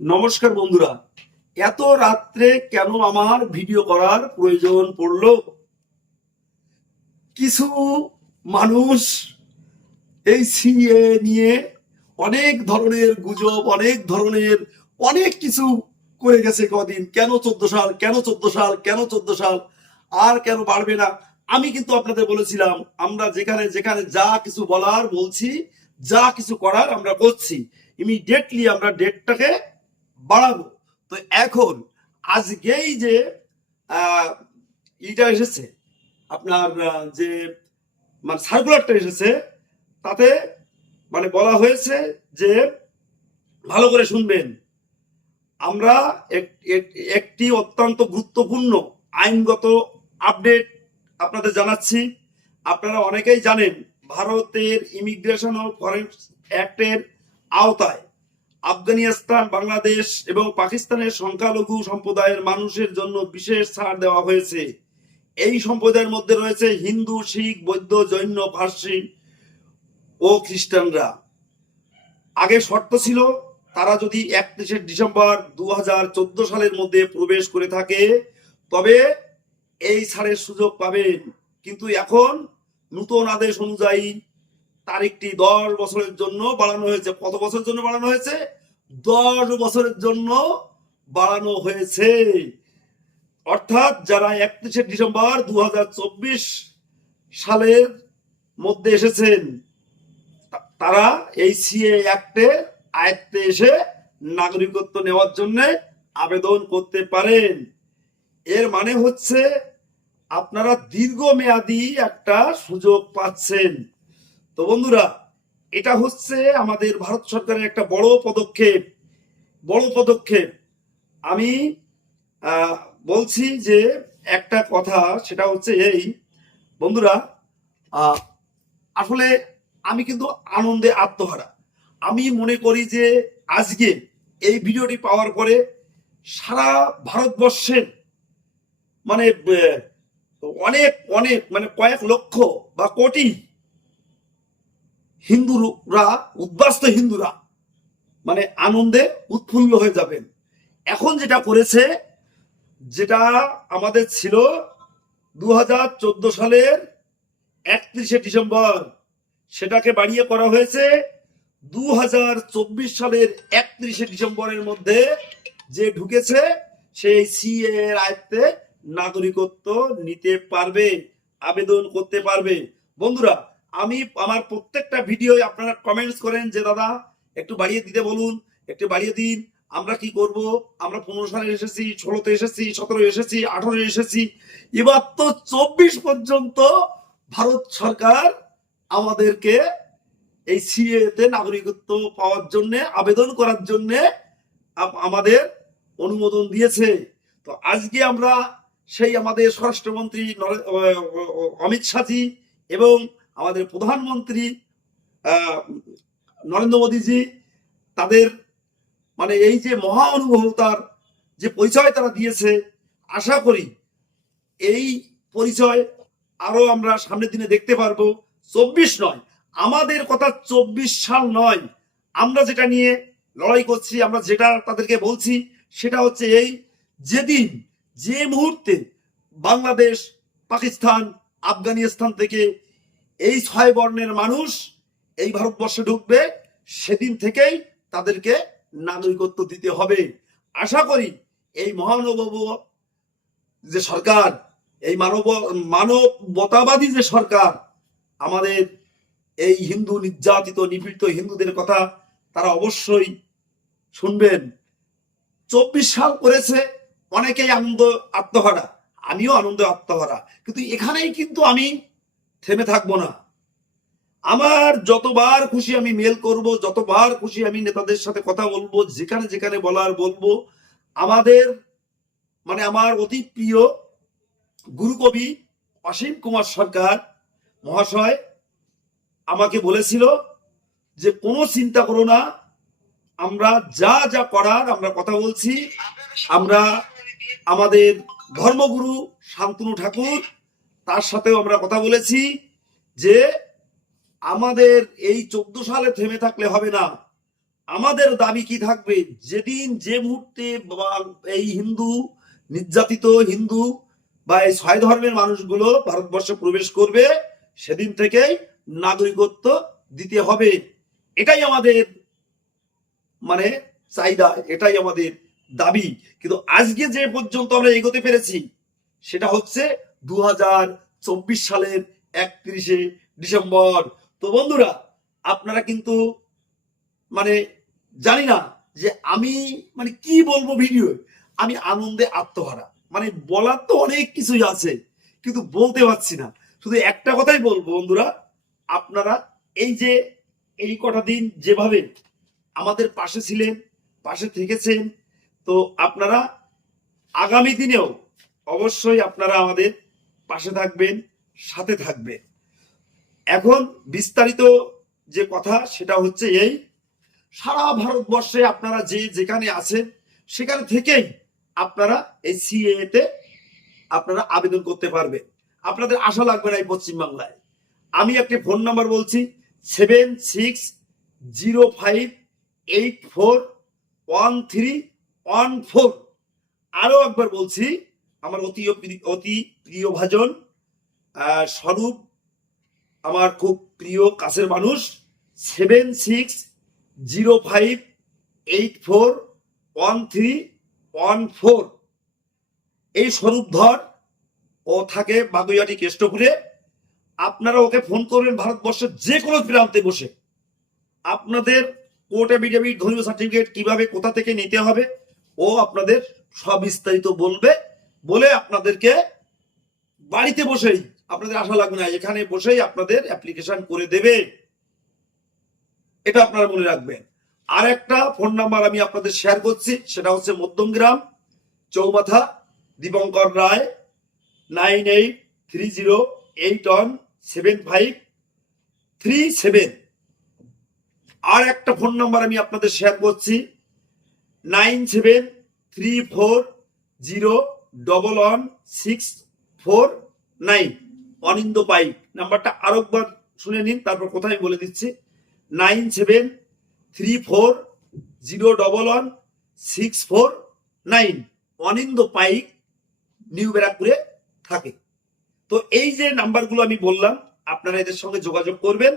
নমস্কার বন্ধুরা। এত রাত্রে কেন আমার ভিডিও করার প্রয়োজন পড়ল? কিছু মানুষ এই সিএ নিয়ে অনেক ধরনের গুজব, অনেক ধরনের, অনেক কিছু করে গেছে কদিন। কেন চোদ্দ সাল, কেন চোদ্দ সাল, কেন চোদ্দ সাল, আর কেন বাড়বে না? আমি কিন্তু আপনাদের বলেছিলাম, আমরা যেখানে যেখানে যা কিছু বলার বলছি, যা কিছু করার আমরা করছি। ইমিডিয়েটলি আমরা ডেটটাকে বাড়াবো। তো এখন আজকেই যে ইটা এসেছে, আপনার যে মানে সার্কুলারটা এসেছে, তাতে মানে বলা হয়েছে যে, ভালো করে শুনবেন। আমরা এক- এক- একটি অত্যন্ত গুরুত্বপূর্ণ আইনগত আপডেট আপনাদের জানাচ্ছি। আপনারা অনেকেই জানেন, ভারতের ইমিগ্রেশন ও ফরেন অ্যাক্টের আওতায় আফগানিস্তান, বাংলাদেশ এবং পাকিস্তানের সংখ্যালঘু সম্প্রদায়ের মানুষের জন্য বিশেষ ছাড় দেওয়া হয়েছে। এই সম্প্রদায়ের মধ্যে রয়েছে হিন্দু, শিখ, বৌদ্ধ, জৈন, পার্সি ও খ্রিস্টানরা। আগে শর্ত ছিল, তারা যদি একত্রিশে ডিসেম্বর দু হাজার চোদ্দ সালের মধ্যে প্রবেশ করে থাকে, তবে এই ছাড়ের সুযোগ পাবেন। কিন্তু এখন নূতন আদেশ অনুযায়ী তারিখটি দশ বছরের জন্য বাড়ানো হয়েছে। কত বছরের জন্য বাড়ানো হয়েছে? দশ বছরের জন্য বাড়ানো হয়েছে। অর্থাৎ যারা একত্রিশে ডিসেম্বর দু সালের মধ্যে এসেছেন তারা এই সিএ অ্যাক্টে আয়ত্তে এসে নাগরিকত্ব নেওয়ার জন্য আবেদন করতে পারেন। এর মানে হচ্ছে আপনারা দীর্ঘমেয়াদী একটা সুযোগ পাচ্ছেন। তো বন্ধুরা, এটা হচ্ছে আমাদের ভারত সরকারের একটা বড় পদক্ষেপ। বড় পদক্ষেপ। আমি বলছি যে একটা কথা, সেটা হচ্ছে এই। বন্ধুরা আসলে আমি কিন্তু আনন্দে আত্মহারা। আমি মনে করি যে আজকে এই ভিডিওটি পাওয়ার পরে সারা ভারতবর্ষের মানে অনেক অনেক মানে কয়েক লক্ষ বা কোটি হিন্দুরা, উদ্বাস্ত হিন্দুরা মানে আনন্দে উৎফুল্ল হয়ে যাবেন। এখন যেটা করেছে, যেটা আমাদের ছিল দু সালের একত্রিশে ডিসেম্বর, সেটাকে বাড়িয়ে করা হয়েছে দু হাজার চব্বিশ সালের একত্রিশে ডিসেম্বরের মধ্যে যে ঢুকেছে, সেই সিএ এর আয়ত্তে নাগরিকত্ব নিতে পারবে, আবেদন করতে পারবে। বন্ধুরা আমি আমার প্রত্যেকটা ভিডিও আপনারা কমেন্টস করেন যে, দাদা, একটু বাড়িয়ে দিতে বলুন, একটু বাড়িয়ে দিন। আমরা কি করব? আমরা পনেরো সালে এসেছি, ষোলোতে এসেছি সতেরো এসেছি আঠারো এসেছি। এবার তো চব্বিশ পর্যন্ত ভারত সরকার আমাদেরকে এই সিএ তে নাগরিকত্ব পাওয়ার জন্য, আবেদন করার জন্য আমাদের অনুমোদন দিয়েছে। তো আজকে আমরা সেই আমাদের স্বরাষ্ট্রমন্ত্রী অমিত শাহজি এবং আমাদের প্রধানমন্ত্রী নরেন্দ্র মোদীজি, তাদের মানে এই যে মহা অনুভবতার যে পরিচয় তারা দিয়েছে, আশা করি এই পরিচয় আরও আমরা সামনের দিনে দেখতে পারব। চব্বিশ নয়, আমাদের কথা চব্বিশ সাল নয়। আমরা যেটা নিয়ে লড়াই করছি, আমরা যেটা তাদেরকে বলছি, সেটা হচ্ছে এই যেদিন, যে মুহূর্তে বাংলাদেশ, পাকিস্তান, আফগানিস্তান থেকে এই ছয় বর্ণের মানুষ এই ভারতবর্ষে ঢুকবে, সেদিন থেকেই তাদেরকে নাগরিকত্ব দিতে হবে। আশা করি এই মহানবব যে সরকার, এই মানব, মানবতাবাদী যে সরকার, আমাদের এই হিন্দু নির্যাতিত, নিপীড়িত হিন্দুদের কথা তারা অবশ্যই শুনবেন। চব্বিশ সাল করেছে, অনেকেই আনন্দ আত্মহারা, আমিও আনন্দ আত্মহারা। কিন্তু এখানেই কিন্তু আমি থেমে থাকব না। আমার যতবার খুশি আমি মেল করব, যতবার খুশি আমি নেতাদের সাথে কথা বলব, যেখানে যেখানে বলার বলব, আমাদের মানে আমার অতি প্রিয় গুরুকবি অসীম কুমার সরকার মহাশয় আমাকে বলেছিল যে, কোনো চিন্তা করো না, আমরা যা যা করার আমরা কথা বলছি, আমরা আমাদের ধর্মগুরু শান্তনু ঠাকুর তার সাথেও আমরা কথা বলেছি যে আমাদের এই চোদ্দ সালে থেমে থাকলে হবে না। আমাদের দাবি কি থাকবে? যেদিন যে মুহূর্তে এই হিন্দু, নির্যাতিত হিন্দু বা এই ছয় ধর্মের মানুষগুলো ভারতবর্ষে প্রবেশ করবে, সেদিন থেকেই নাগরিকত্ব দিতে হবে। এটাই আমাদের মানে চাহিদা, এটাই আমাদের দাবি। কিন্তু আজকে যে পর্যন্ত আমরা এগোতে পেরেছি, সেটা হচ্ছে দু সালের একত্রিশে ডিসেম্বর। তো বন্ধুরা, আপনারা কিন্তু মানে জানি না যে আমি মানে কি বলব ভিডিও আমি আনন্দে আত্মহারা। মানে বলার তো অনেক কিছুই আছে, কিন্তু বলতে পারছি না। শুধু একটা কথাই বলব বন্ধুরা, আপনারা এই যে এই কটা দিন যেভাবে আমাদের পাশে ছিলেন, পাশে থেকেছেন, তো আপনারা আগামী দিনেও অবশ্যই আপনারা আমাদের পাশে থাকবেন, সাথে থাকবেন। এখন বিস্তারিত যে কথা সেটা হচ্ছে এই, সারা ভারতবর্ষে আপনারা যে যেখানে আছেন, সেখানে থেকেই আপনারা এই সিএ আপনারা আবেদন করতে পারবেন। আপনাদের আশা লাগবে না এই পশ্চিমবাংলায়। আমি একটি ফোন নাম্বার বলছি seven six zero five eight four one three one four আরও একবার বলছি আমার অতি অতি প্রিয় ভাজন স্বরূপ আমার খুব প্রিয় কাছের মানুষ seven six zero five eight four one three one four এই স্বরূপ ধর ও থাকে বাগুইয়াটি কেষ্টপুরে। আপনারা ওকে ফোন করবেন ভারতবর্ষের যে কোনো প্রান্তে বসে। আপনাদের কোর্ট এফিডেভিট, ধর্মীয় সার্টিফিকেট কীভাবে, কোথা থেকে নিতে হবে, ও আপনাদের সব বিস্তারিত বলবে। বলে আপনাদেরকে বাড়িতে বসেই আপনাদের আশা লাগবে না, এখানে বসেই আপনাদের অ্যাপ্লিকেশন করে দেবে। এটা আপনারা মনে রাখবেন। আর একটা ফোন নাম্বার আমি আপনাদের শেয়ার করছি, সেটা হচ্ছে মধ্যমগ্রাম, চৌমাথা, Dipankar Roy nine eight three zero eight one seven five three seven আর একটা ফোন নাম্বার আমি আপনাদের শেয়ার করছি nine seven three four zero double one six four nine Anindo Paik নাম্বারটা আরেকবার শুনে নিন, তারপর কোথায় বলে দিচ্ছি। Nine seven three four zero double one six four nine Anindo Paik new ব্যারাকপুরে থাকে। তো এই যে নাম্বারগুলো আমি বললাম, আপনারা এদের সঙ্গে যোগাযোগ করবেন।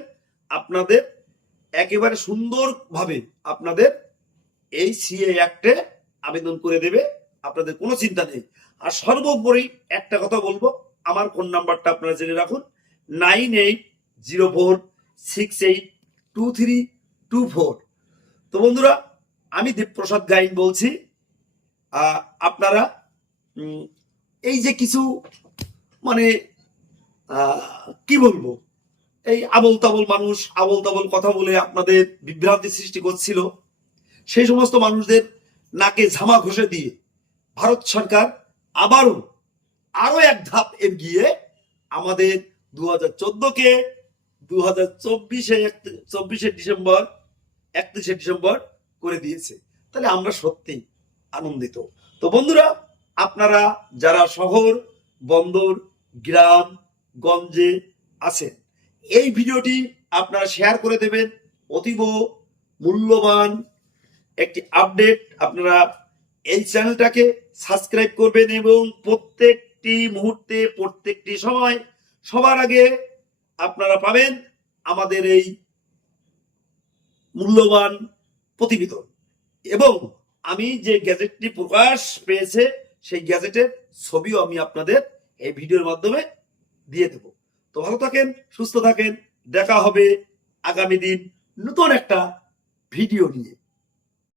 আপনাদের একেবারে সুন্দরভাবে আপনাদের এই সিএ অ্যাক্টে আবেদন করে দেবে। আপনাদের কোনো চিন্তা নেই। আর সর্বোপরি একটা কথা বলব, আমার ফোন নাম্বারটা আপনারা জেনে রাখুন, nine eight zero four six eight two three two four. তো বন্ধুরা, আমি দেবপ্রসাদ গাইন বলছি। আপনারা এই যে কিছু মানে কি বলব, এই আবল তাবল মানুষ আবল তাবল কথা বলে আপনাদের বিভ্রান্তি সৃষ্টি করছিল, সেই সমস্ত মানুষদের নাকে ঝামা ঘষে দিয়ে ভারত সরকার আবারও আরও এক ধাপ এগিয়ে আমাদের দু হাজার চোদ্দকে দু হাজার চব্বিশে চব্বিশে ডিসেম্বর, একত্রিশে ডিসেম্বর করে দিয়েছে। তাহলে আমরা সত্যি আনন্দিত। তো বন্ধুরা, আপনারা যারা শহর, বন্দর, গ্রাম, গঞ্জে আছেন, এই ভিডিওটি আপনারা শেয়ার করে দেবেন। অতীব মূল্যবান একটি আপডেট আপনারা এই চ্যানেলটাকে সাবস্ক্রাইব করবেন এবং প্রত্যেকটি মুহূর্তে, প্রত্যেকটি সময় সবার আগে আপনারা পাবেন আমাদের এই মূল্যবান প্রতিবেদন। এবং আমি যে গ্যাজেটটি প্রকাশ পেয়েছে, সেই গ্যাজেটের ছবিও আমি আপনাদের এই ভিডিওর মাধ্যমে দিয়ে দেব। তো ভালো থাকেন, সুস্থ থাকেন, দেখা হবে আগামী দিন নতুন একটা ভিডিও নিয়ে।